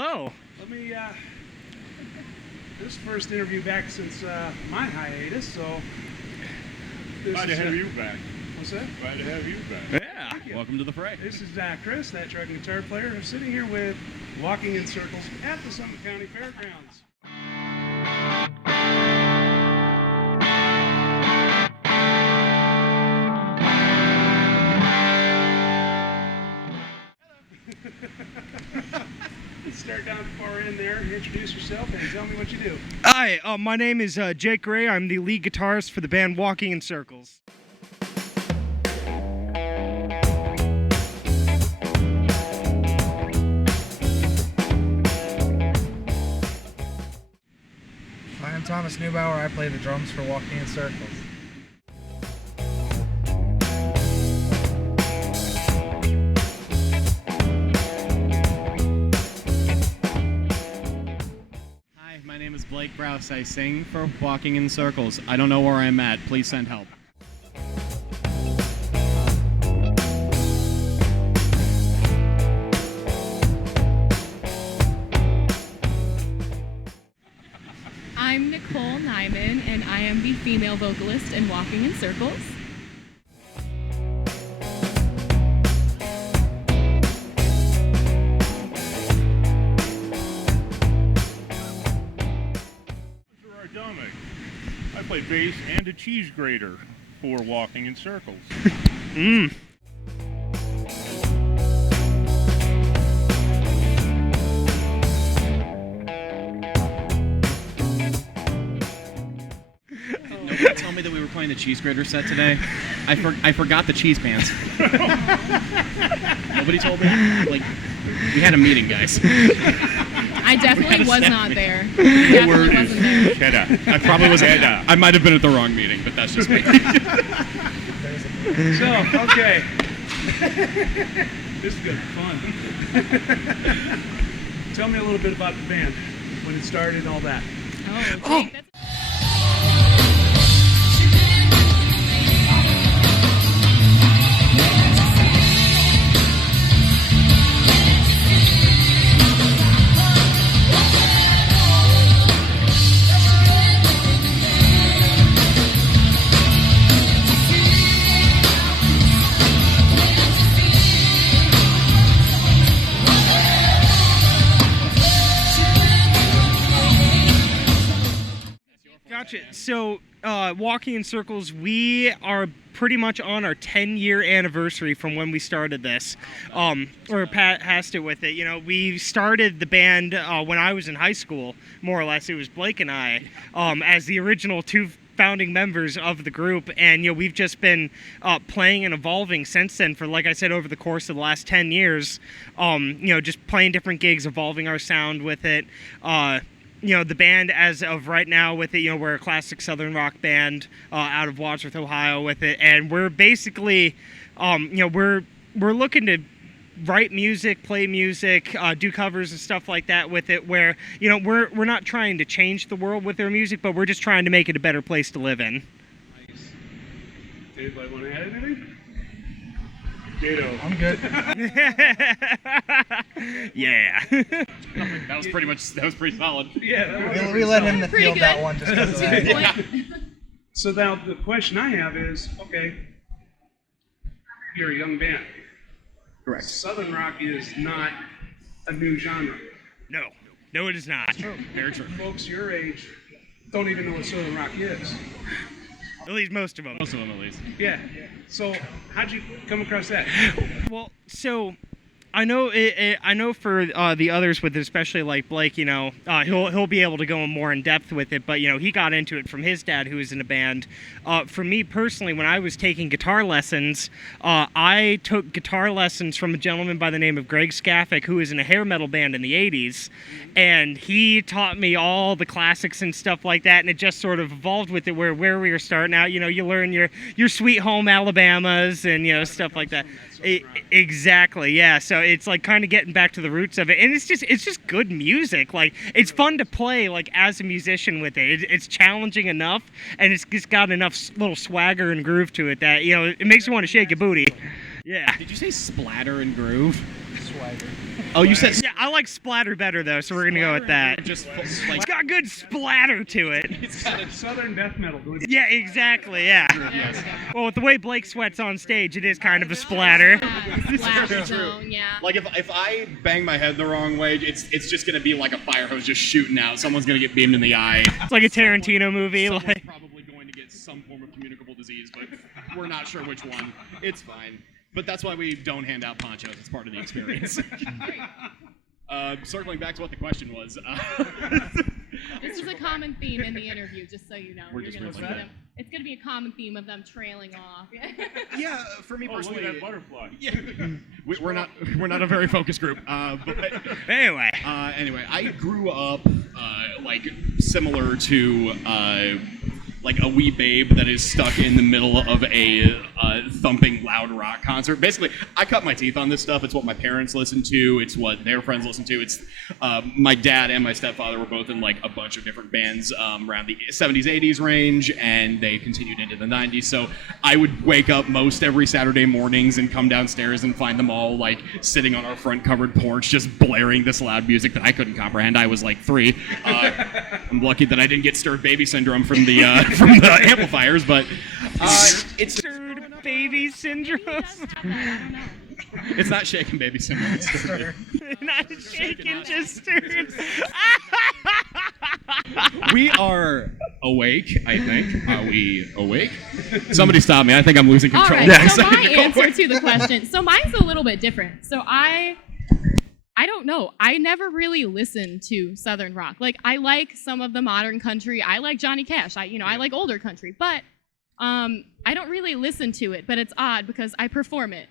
Hello. Let me, this is the first interview back since my hiatus, so... Glad to have you back. What's that? Glad to have you back. Yeah. Welcome to the fray. This is Chris, that Truckin guitar player. I'm sitting here with Walking in Circles at the Summit County Fairgrounds. Let's start down far in there. Introduce yourself and tell me what you do. Hi, my name is Jake Gray. I'm the lead guitarist for the band Walking in Circles. Hi, I'm Thomas Neubauer. I play the drums for Walking in Circles. Hi, my name is Blake Browse. I sing for Walking in Circles. I don't know where I'm at. Please send help. I'm Nicole Nyman, and I am the female vocalist in Walking in Circles. I play bass and a cheese grater for Walking in Circles. Nobody told me that we were playing the cheese grater set today. I forgot the cheese pants. Nobody told me. Like, we had a meeting, guys. I definitely was not there. Definitely wasn't there. Cheddar. I probably was. I might have been at the wrong meeting, but that's just me. So, okay. This is good fun. Tell me a little bit about the band, when it started and all that. Oh, Jake, Gotcha. So, Walking in Circles, we are pretty much on our 10-year anniversary from when we started this, or passed it with it. You know, we started the band when I was in high school, more or less. It was Blake and I, as the original two founding members of the group, and you know, we've just been playing and evolving since then for, like I said, over the course of the last 10 years. You know, just playing different gigs, evolving our sound with it. You know, the band as of right now with it, you know, we're a classic Southern rock band out of Wadsworth, Ohio with it, and we're basically, you know, we're looking to write music, play music, do covers and stuff like that with it, where, you know, we're not trying to change the world with our music, but we're just trying to make it a better place to live in. Nice. Anybody want to add anything? Ditto. I'm good. Yeah. That was pretty solid. Yeah. We let him Pretty field good. that one just because of that. Point. So now the question I have is, okay, you're a young band. Correct. Southern rock is not a new genre. No, it is not. Very true. Folks your age don't even know what Southern rock is. At least most of them. Most of them, at least. Yeah. So how'd you come across that? Well, so I know I know for the others with it, especially like Blake, you know, he'll be able to go more in depth with it, but you know, he got into it from his dad, who was in a band. For me personally, when I was taking guitar lessons, I took guitar lessons from a gentleman by the name of Greg Skaffick, who was in a hair metal band in the 80s, and he taught me all the classics and stuff like that, and it just sort of evolved with it, where we were starting out, you know, you learn your Sweet Home Alabamas and, you know, stuff like that. Exactly, yeah. So it's like kind of getting back to the roots of it, and it's just good music. Like, it's fun to play like as a musician with it. It's challenging enough, and it's just got enough little swagger and groove to it that, you know, it makes you want to shake your booty. Yeah. Did you say splatter and groove? Swagger. Oh, you said Yeah, I like splatter better though, so we're gonna go with that. just It's like got good splatter to it. It's Southern death metal. Yeah, exactly. Yeah. Yes. Well, with the way Blake sweats on stage, it is kind of a splatter. Splash zone, yeah. like if I bang my head the wrong way, it's just gonna be like a fire hose just shooting out. Someone's gonna get beamed in the eye. It's like a Tarantino movie. Someone's Like, probably going to get some form of communicable disease, but we're not sure which one. It's fine. But that's why we don't hand out ponchos. It's part of the experience. Circling back to what the question was. This is a common theme in the interview, just so you know. We're You're just gonna ripping see it. them. It's going to be a common theme of them trailing off. Yeah, for me Oh, look personally, at that butterfly. yeah, we're not a very focused group. But anyway. anyway, I grew up like similar to like a wee babe that is stuck in the middle of a thumping loud rock concert. Basically, I cut my teeth on this stuff. It's what my parents listen to. It's what their friends listen to. It's my dad and my stepfather were both in like a bunch of different bands around the 70s, 80s range, and they continued into the 90s. So I would wake up most every Saturday mornings and come downstairs and find them all like sitting on our front covered porch, just blaring this loud music that I couldn't comprehend. I was like 3. I'm lucky that I didn't get stirred baby syndrome from the amplifiers, but it's Stirred baby syndrome. it's not shaken baby syndrome. It's stirred. Not shaking, just stirred. We are awake, I think. Are we awake? Somebody stop me. I think I'm losing All control. right, so my answer to the question, so mine's a little bit different. So I don't know. I never really listened to Southern rock. Like, I like some of the modern country. I like Johnny Cash. I like older country. But I don't really listen to it. But it's odd because I perform it,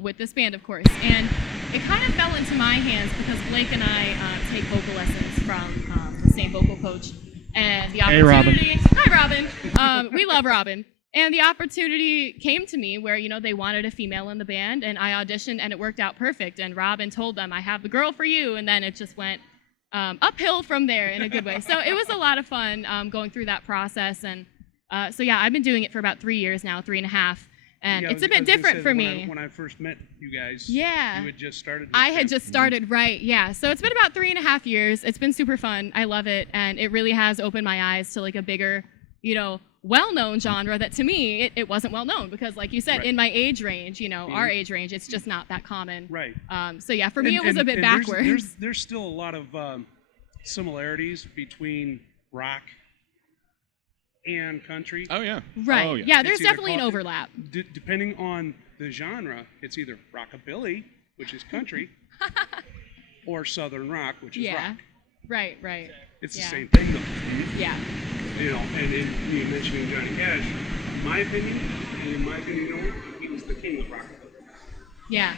with this band, of course. And it kind of fell into my hands because Blake and I take vocal lessons from the same vocal coach. And the opportunity... Hi, Robin. We love Robin. And the opportunity came to me where, they wanted a female in the band, and I auditioned, and it worked out perfect. And Robin told them, I have the girl for you, and then it just went uphill from there in a good way. So it was a lot of fun going through that process. And so, yeah, I've been doing it for about 3 years now, 3.5. And it's a bit different for me. When I first met you guys, yeah. you had just started. I had just started, right, yeah. So it's been about 3.5 years. It's been super fun. I love it. And it really has opened my eyes to, like, a bigger, well-known genre that to me it wasn't well-known because like you said Right. in my age range our age range it's just not that common, Right. So yeah, for me it was a bit backwards. There's still a lot of similarities between rock and country. Oh, yeah. Right. Oh, yeah, there's It's either definitely an called- overlap. Depending on the genre, it's either rockabilly, which is country, or southern rock, which is Yeah, rock. right. It's Yeah. the same thing though. Yeah, And in you mentioning Johnny Cash, in my opinion, he was the king of rockabilly. yeah,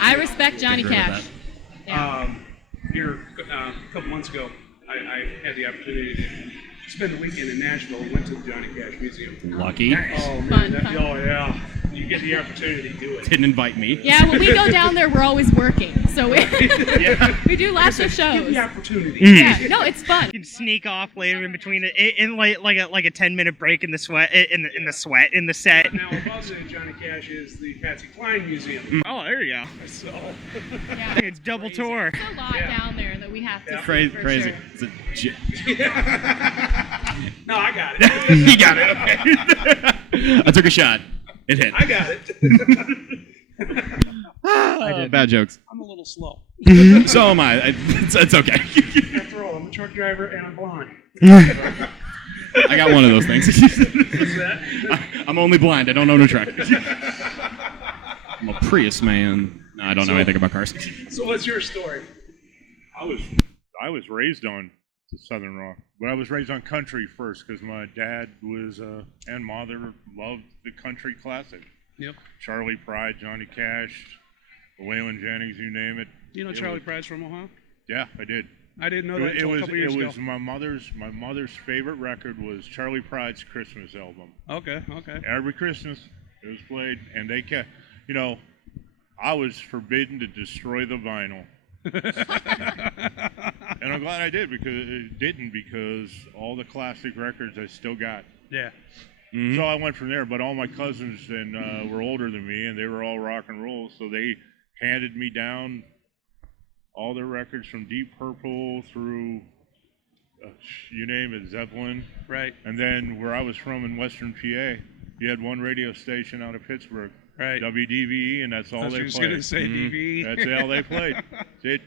I respect Johnny Agree with Cash. Yeah. Here, a couple months ago, I had the opportunity to spend the weekend in Nashville and went to the Johnny Cash Museum. Lucky. Oh, man. Fun. Oh, yeah. You get the opportunity to do it. Didn't invite me. Yeah, when we go down there, we're always working, so we do lots of Get shows. the opportunity. Yeah, no, it's fun. You can sneak off later in between it, in like a 10-minute break in the set. Now, above the Johnny Cash is the Patsy Cline Museum. Oh, there you go. So, Yeah. It's double tour. There's a lot down there that we have to see, Crazy. for Crazy. sure. It's a no, I got it. You got it. Okay. I took a shot. It hit. I got it. I did. Bad jokes. I'm a little slow. So am I. It's okay. After all, I'm a truck driver and I'm blind. I got one of those things. What's that? I'm only blind. I don't own a truck. I'm a Prius man. No, I don't know anything about cars. So what's your story? I was raised on the Southern rock, but I was raised on country first because my dad was and mother loved the country classic. Yep. Charlie Pride, Johnny Cash, Waylon Jennings, you name it. You know It Charlie was- Pride's from Ohio? Yeah, I did. I didn't know that until a couple years it ago. was my mother's favorite record was Charlie Pride's Christmas album. Okay. Every Christmas it was played, and they kept, I was forbidden to destroy the vinyl. And I'm glad I did because all the classic records I still got. Yeah. Mm-hmm. So I went from there, but all my cousins were older than me, and they were all rock and roll, so they handed me down all their records from Deep Purple through, you name it, Zeppelin. Right. And then where I was from in Western PA, you had one radio station out of Pittsburgh, Right. WDVE, and that's all they I was played. going to say DV. That's all they played. That's it.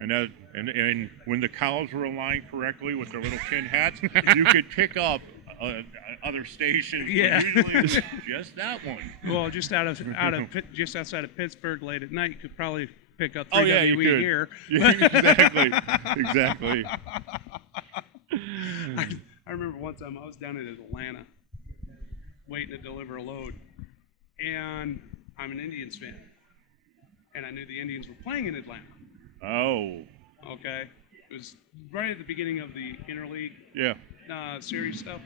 And when the cows were aligned correctly with their little tin hats, you could pick up other stations. Yeah. Usually it was just that one. Well, just just outside of Pittsburgh, late at night, you could probably pick up 3WE Oh yeah, you could. here. Yeah, exactly. Exactly. I remember one time I was down in Atlanta, waiting to deliver a load, and I'm an Indians fan, and I knew the Indians were playing in Atlanta. Oh. Okay, it was right at the beginning of the interleague series stuff,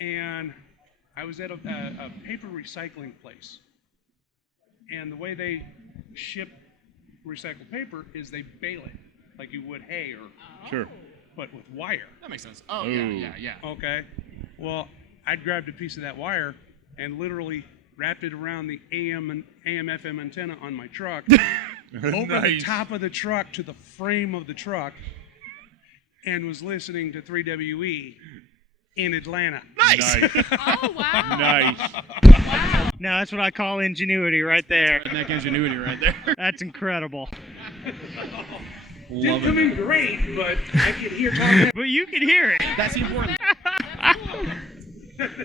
and I was at a paper recycling place, and the way they ship recycled paper is they bale it like you would hay or Sure. but with wire. That makes sense. Oh, Ooh. yeah. Okay, well, I grabbed a piece of that wire and literally wrapped it around the AM FM antenna on my truck, over the top of the truck to the frame of the truck, and was listening to 3WE in Atlanta. Nice. Oh, wow. Nice. Wow. Now that's what I call ingenuity right there. Redneck ingenuity right there. That's incredible. Didn't come in great, but I could hear talking. But you can hear it. That's the important.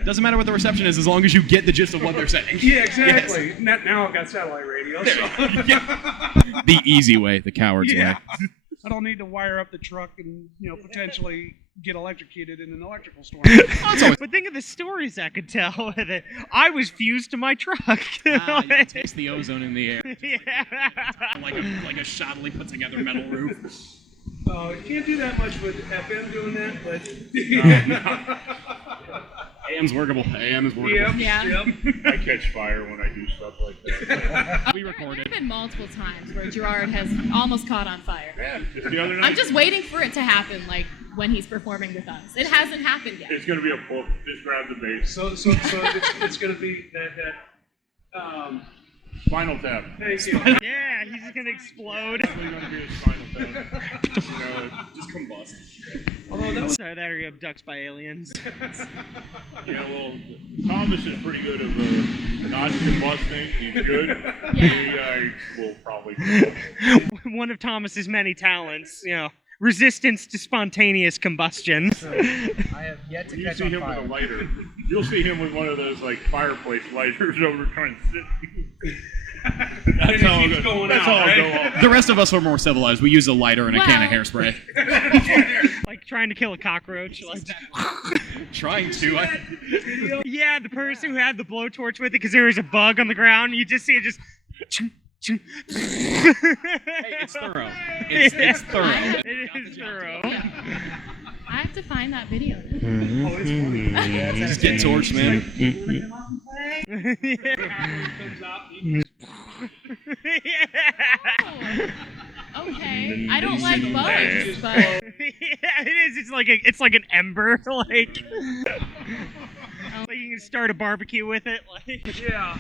Doesn't matter what the reception is as long as you get the gist of what they're saying. Yeah, exactly. Now I've got satellite radio. So. The easy way, the coward's way. I don't need to wire up the truck and potentially get electrocuted in an electrical storm. But think of the stories I could tell with it. I was fused to my truck. You can taste the ozone in the air. Yeah. Like a shoddily put together metal roof. You can't do that much with FM doing that, but AM's workable. AM is workable. Yeah. I catch fire when I do stuff like that. We recorded. There's been multiple times where Gerard has almost caught on fire. Yeah, just the other night. I'm just waiting for it to happen, like when he's performing with us. It hasn't happened yet. It's going to be a book. Just grab the bass. so it's going to be that Spinal Tap. thank you. Yeah, he's just gonna explode. It's going to be a Spinal Tap. Just combust. Although that was So that are abducted by aliens. Yeah, well, Thomas is pretty good at not combusting. He's good. Yeah. He will probably. One of Thomas's many talents, resistance to spontaneous combustion. I have yet to When you catch see on him fire. with a lighter, you'll see him with one of those fireplace lighters over trying to sit. That's how keeps it'll going that's out, how it'll right? go off. The rest of us are more civilized. We use a lighter and a can of Well- hairspray. Like trying to kill a cockroach. Like, Trying to. yeah, the person who had the blowtorch with it because there was a bug on the ground. You just see it just. Hey, it's thorough. It's thorough. It is thorough. I have to find that video. Just get torched, man. Oh, okay. I don't like bugs, but Yeah, it is. It's like an ember. Like you can start a barbecue with it. Like yeah.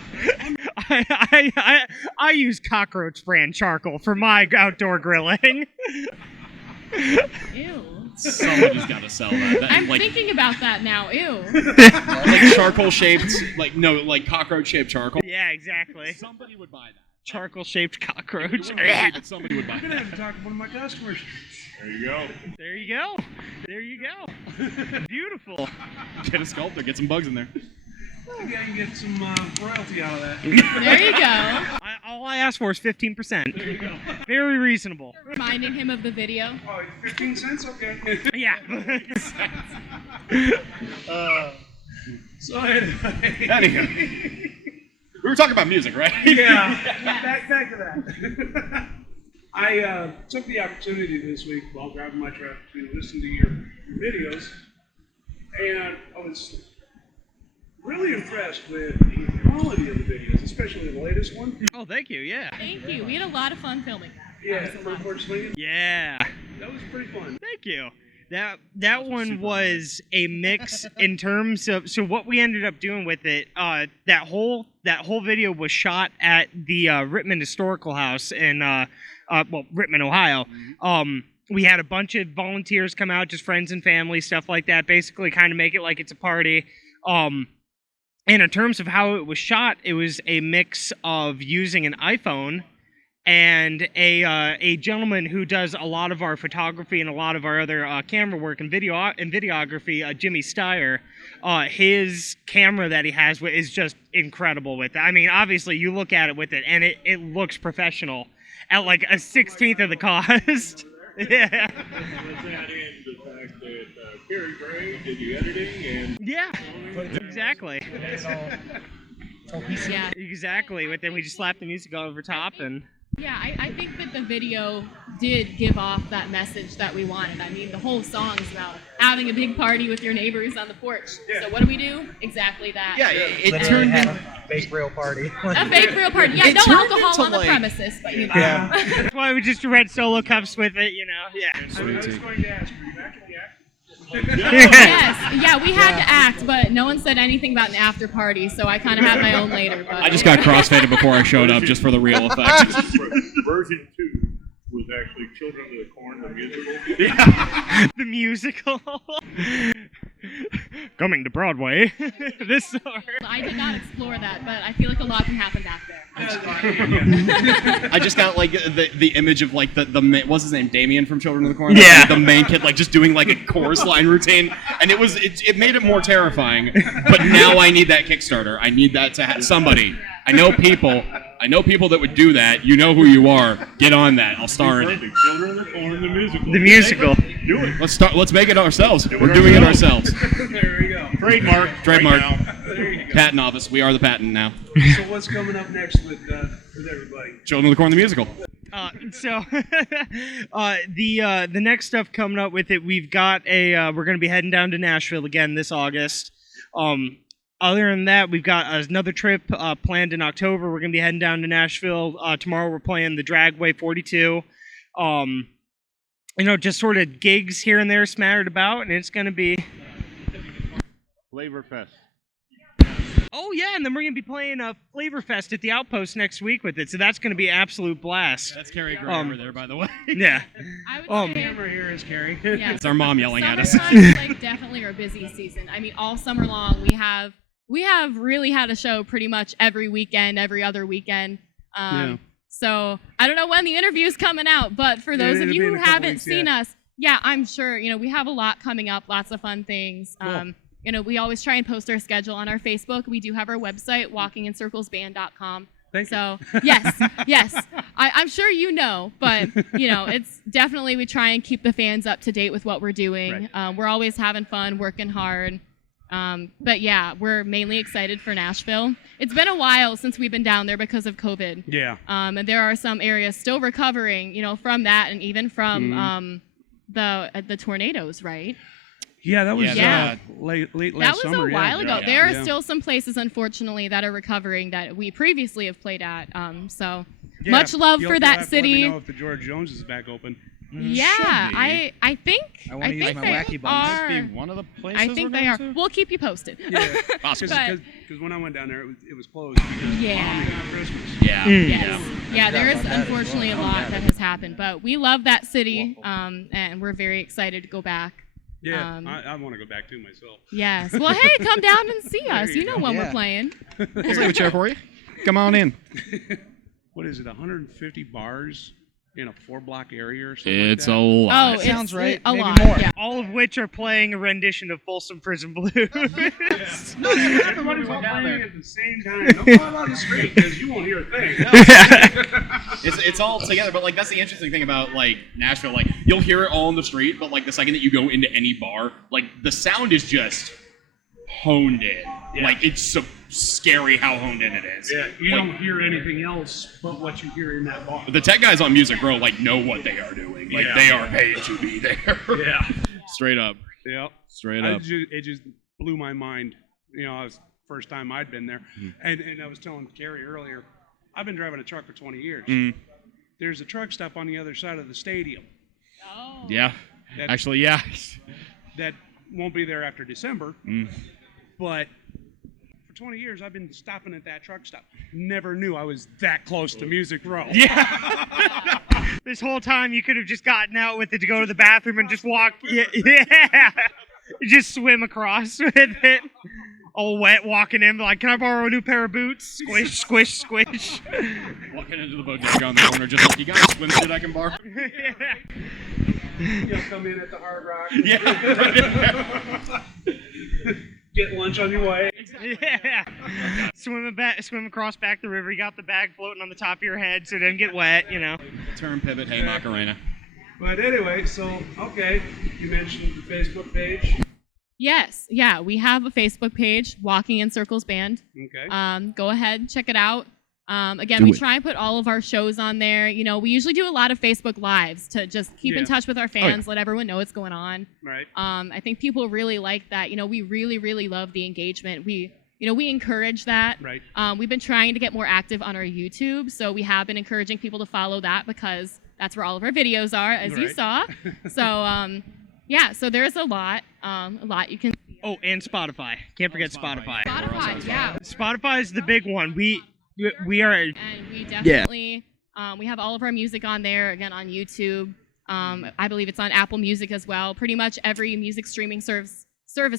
I use cockroach brand charcoal for my outdoor grilling. ew. Somebody's got to sell that. I'm like thinking about that now. Ew. charcoal shaped, like cockroach shaped charcoal. Yeah, exactly. Somebody would buy that. Charcoal shaped cockroach. You wouldn't believe it, somebody would buy I'm gonna that. have to talk to one of my customers. There you go. There you go. There you go. Beautiful. Get a sculptor, get some bugs in there. Maybe I can get some royalty out of that. There you go. All I ask for is 15%. There you go. Very reasonable. Reminding him of the video. Oh, 15 cents? Okay. Yeah. So anyway. Anyhow, we were talking about music, right? Yeah. Back to that. I took the opportunity this week while driving my truck to listen to your videos, and I was really impressed with the quality of the videos, especially the latest one. Oh, thank you. Yeah. Thank you. We had a lot of fun filming that. Yeah, That was a lot. unfortunately, Yeah. that was pretty fun. Thank you. That one was a mix in terms of what we ended up doing with it. That whole video was shot at the Rittman Historical House in Rittman, Ohio. We had a bunch of volunteers come out, just friends and family, stuff like that. Basically, kind of make it like it's a party. And in terms of how it was shot, it was a mix of using an iPhone and a gentleman who does a lot of our photography and a lot of our other camera work and videography, Jimmy Steyer. His camera that he has is just incredible with it. I mean, obviously, you look at it with it, and it looks professional at like a 16th of the cost. Yeah. Let's add in the fact that Carrie Gray did the editing and... Yeah, exactly. Yeah. Exactly. But then we just slapped the music over top and... Yeah, I think that the video did give off that message that we wanted. I mean, the whole song's about having a big party with your neighbors on the porch. Yeah. So what do? Exactly that. Yeah, it Turned turned a fake real party. A fake real party. Yeah, It no turned alcohol into, on the like- premises, but you know. Yeah. That's why we just read solo cups with it, you know. Yeah. I was going to ask, were you back in the act? Yes, yeah, we had to act, but no one said anything about an after party, so I kind of had my own later. But I just got crossfaded before I showed up just for the real effect. Version 2 was actually Children of the Corn, the musical. The musical. Coming to Broadway this summer. I did not explore that, but I feel like a lot can happen back there. I just got like the image of like the what's his name, Damien from Children of the Corn. Yeah. The main kid like just doing like a chorus line routine, and it made it more terrifying. But now I need that Kickstarter. I need that to somebody. I know people that would do that. You know who you are. Get on that. I'll star in it. Children of the Corn, the musical. The musical. Do it. Let's make it ourselves. We're doing it ourselves. There we go. Trademark. Trademark. Right now. There you go. Patent office. We are the patent now. So what's coming up next with everybody? Children of the Corn, the musical. The next stuff coming up with it, we've got we're going to be heading down to Nashville again this August. Other than that, we've got another trip planned in October. We're going to be heading down to Nashville. Tomorrow we're playing the Dragway 42. Just sort of gigs here and there smattered about, and it's going to be... Flavor Fest. Oh, yeah, and then we're going to be playing a Flavor Fest at the Outpost next week with it, so that's going to be an absolute blast. That's Carrie Gray over there, by the way. Yeah. I would say, Camera here is Carrie. yeah, It's our mom yelling at us. summertime's, like definitely our busy season. I mean, all summer long we have really had a show pretty much every weekend, every other weekend. So I don't know when the interview's coming out, but for those of it'll you be in who a couple haven't weeks, seen us, yeah, I'm sure we have a lot coming up, lots of fun things. Cool. We always try and post our schedule on our Facebook. We do have our website, walkingincirclesband.com. Thank So yes, I'm sure you know, but it's definitely we try and keep the fans up to date with what we're doing. Right. We're always having fun, working hard. But yeah, we're mainly excited for Nashville. It's been a while since we've been down there because of COVID. Yeah. And there are some areas still recovering, from that and even from the tornadoes, right? Yeah, that was Yeah. late That last was summer. a while ago. Yeah. There are Yeah. still some places, unfortunately, that are recovering that we previously have played at. So Yeah, much love you'll for have that to let city. me know if the George Jones is back open. Yeah, I think I wanna use my they wacky bumps. are. Might be one of the places I think we're they going are. to. We'll keep you posted. Yeah. Possibly. But- Because when I went down there, it was closed because Yeah. bombing on Christmas. Yeah. Yes. Yeah, there is about that as unfortunately a well. lot that has happened, but we love that city, and we're very excited to go back. Yeah, I want to go back too myself. Yes. Well, hey, come down and see us. you You know go. when Yeah. we're playing. We'll save a chair for you. Come on in. What is it, 150 bars in a 4-block area or something It's a like lot. Oh, That sounds right. A Maybe lot. more. Yeah. All of which are playing a rendition of Folsom Prison Blues. that? No, everybody's all playing at the same time. Don't go out on the street because you won't hear a thing. It's all together, but like that's the interesting thing about like Nashville. Like you'll hear it all in the street, but like the second that you go into any bar, like the sound is just honed in. Yeah. Like it's so scary how honed in it is. Yeah, you Like, don't hear anything else but what you hear in that bar. The tech guys on Music Row like know what they are doing. Like Yeah. they are paid to be there. Yeah. Straight up. Yeah. Straight up. It just blew my mind. It was first time I'd been there. And I was telling Carrie earlier, I've been driving a truck for 20 years. There's a truck stop on the other side of the stadium. Oh. Yeah. Actually, yeah. that won't be there after December. Mm. But for 20 years, I've been stopping at that truck stop. Never knew I was that close to Music Row. Yeah. This whole time you could have just gotten out with it to go to the bathroom and just walk. Yeah. Just swim across with it. All wet, walking in, like, can I borrow a new pair of boots? Squish, squish, squish. Walking into the bodega on the corner, just like, you got a swimsuit I can borrow? You'll come in at the Hard Rock. Yeah. Get lunch on your way. Yeah. Swim across back the river. You got the bag floating on the top of your head so it doesn't get wet, you know. Turn, pivot, hey, Macarena. But anyway, so, okay, you mentioned the Facebook page. Yes, yeah, we have a Facebook page, Walking in Circles Band. Okay. Go ahead, check it out. Again, we try and put all of our shows on there. You know, we usually do a lot of Facebook Lives to just keep in touch with our fans, let everyone know what's going on. Right. I think people really like that. You know, we really, really love the engagement. We encourage that. Right. We've been trying to get more active on our YouTube, so we have been encouraging people to follow that because that's where all of our videos are, as you saw. So, yeah, so there's a lot you can see. Oh, and Spotify. Can't forget Spotify. Spotify, yeah. Spotify is the big one. We are. And we definitely, we have all of our music on there, again, on YouTube. I believe it's on Apple Music as well. Pretty much every music streaming service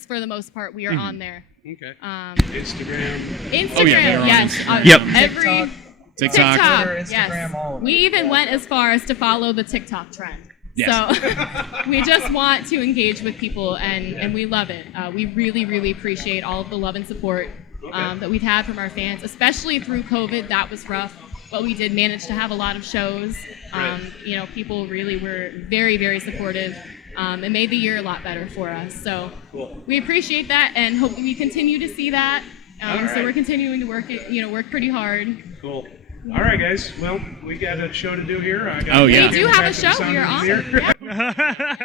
for the most part, we are on there. Okay. Instagram, Oh, yeah, yes. Yep. Every TikTok. Twitter, Instagram, yes. all of it. We even went as far as to follow the TikTok trend. Yes. So we just want to engage with people, and we love it. We really, really appreciate all of the love and support that we've had from our fans, especially through COVID. That was rough, but we did manage to have a lot of shows. You know, people really were very, very supportive. It made the year a lot better for us. So we appreciate that, and hope we continue to see that. So we're continuing to work pretty hard. Cool. All right, guys. Well, we got a show to do here. We do have a show. We are on. Yeah.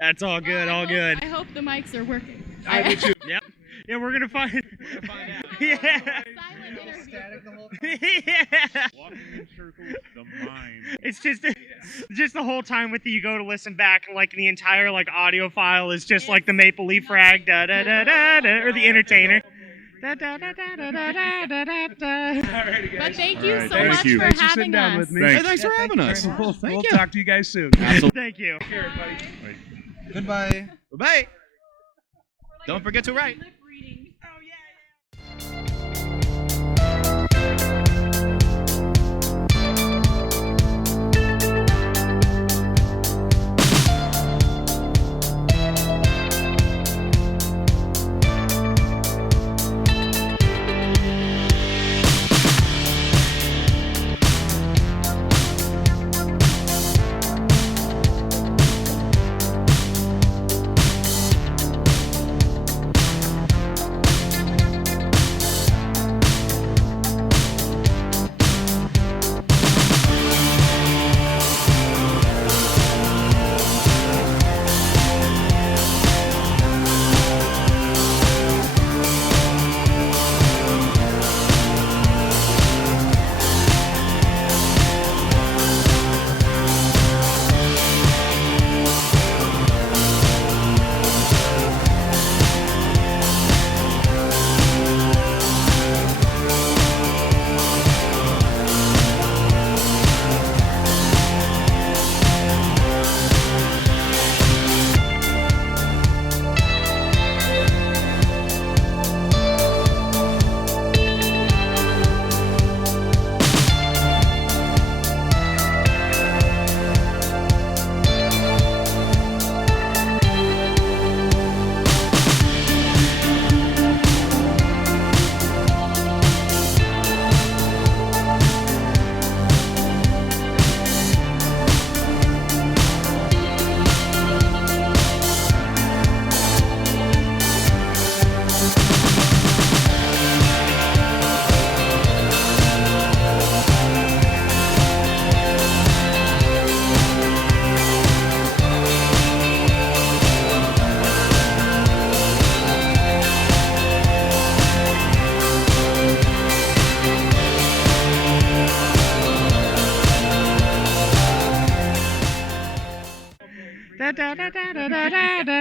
That's all good. All good. I hope the mics are working. I do too. Yep. Yeah, we're gonna find out. Yeah. Silent interview. Static the whole time. Yeah. Walking in circles, the mind. It's just the whole time with you go to listen back, and like the entire like audio file is just like the Maple Leaf rag, da da da da da, or the Entertainer. Da, da, da, da, da, da, da, da, da. Alrighty, guys. But thank you so Thank much you. for Thanks for having sitting down us. with me. Thanks. Hey, thanks for having us. We'll talk to you guys soon. Absolutely. Thank you. Here, buddy. Goodbye. Bye. Don't forget to write. Lip reading.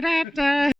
da, da, da.